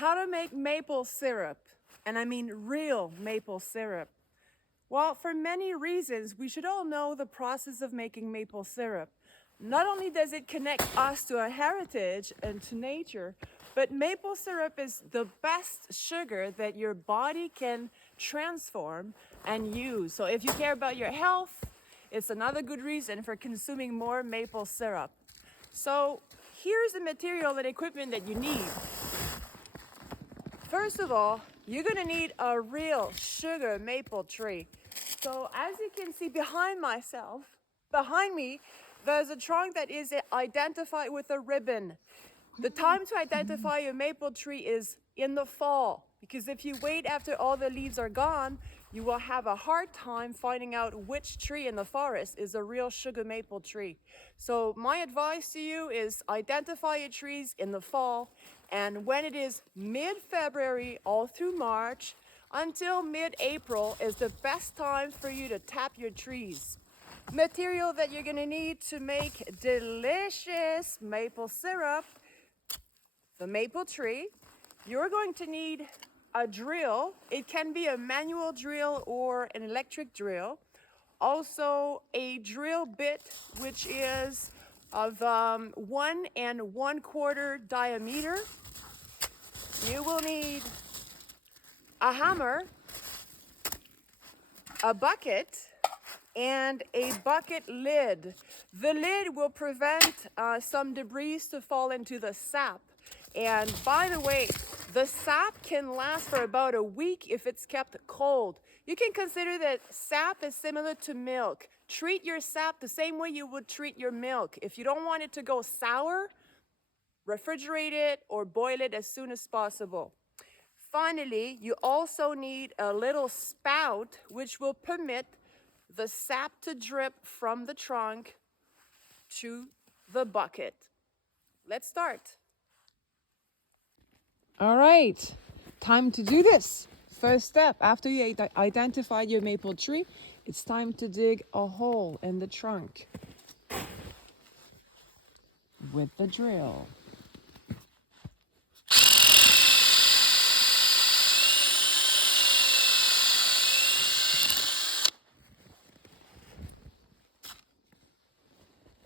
How to make maple syrup, and I mean real maple syrup. Well, for many reasons, we should all know the process of making maple syrup. Not only does it connect us to our heritage and to nature, but maple syrup is the best sugar that your body can transform and use. So if you care about your health, it's another good reason for consuming more maple syrup. So here's the material and equipment that you need. First of all, you're gonna need a real sugar maple tree. So as you can see behind me, there's a trunk that is identified with a ribbon. The time to identify your maple tree is in the fall, because if you wait after all the leaves are gone, you will have a hard time finding out which tree in the forest is a real sugar maple tree. So my advice to you is identify your trees in the fall, and when it is mid-February all through March until mid-April is the best time for you to tap your trees. Material that you're gonna need to make delicious maple syrup: the maple tree. You're going to need a drill. It can be a manual drill or an electric drill. Also a drill bit, which is of 1 1/4 diameter. You will need a hammer, a bucket, and a bucket lid. The lid will prevent some debris to fall into the sap. And by the way, the sap can last for about a week if it's kept cold. You can consider that sap is similar to milk. Treat your sap the same way you would treat your milk. If you don't want it to go sour, refrigerate it or boil it as soon as possible. Finally, you also need a little spout which will permit the sap to drip from the trunk to the bucket. Let's start. All right, time to do this. First step, after you identified your maple tree, it's time to dig a hole in the trunk with the drill.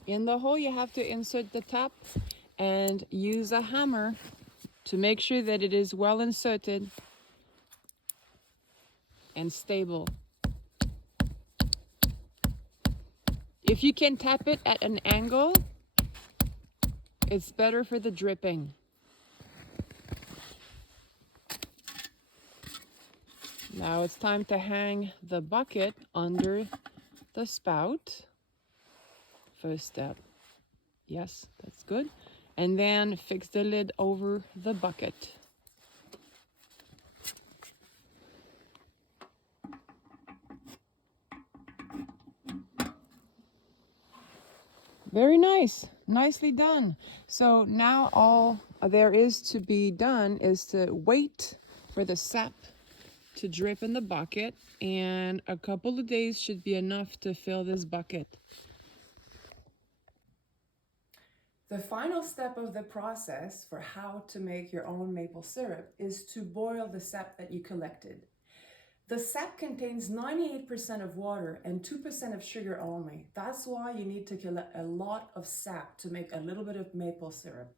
In the hole, you have to insert the tap and use a hammer to make sure that it is well inserted and stable. If you can tap it at an angle, it's better for the dripping. Now it's time to hang the bucket under the spout. First step. Yes, that's good. And then fix the lid over the bucket. Very nice. Nicely done. So now all there is to be done is to wait for the sap to drip in the bucket, and a couple of days should be enough to fill this bucket. The final step of the process for how to make your own maple syrup is to boil the sap that you collected. The sap contains 98% of water and 2% of sugar only. That's why you need to collect a lot of sap to make a little bit of maple syrup.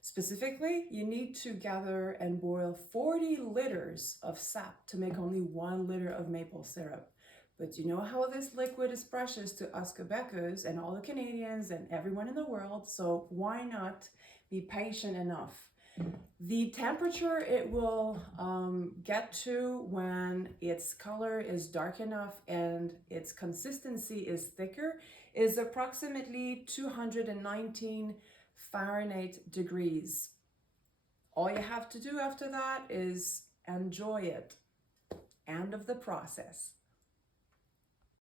Specifically, you need to gather and boil 40 liters of sap to make only 1 liter of maple syrup. But you know how this liquid is precious to us Quebecers and all the Canadians and everyone in the world, so why not be patient enough? The temperature it will get to when its color is dark enough and its consistency is thicker is approximately 219 Fahrenheit degrees. All you have to do after that is enjoy it. End of the process.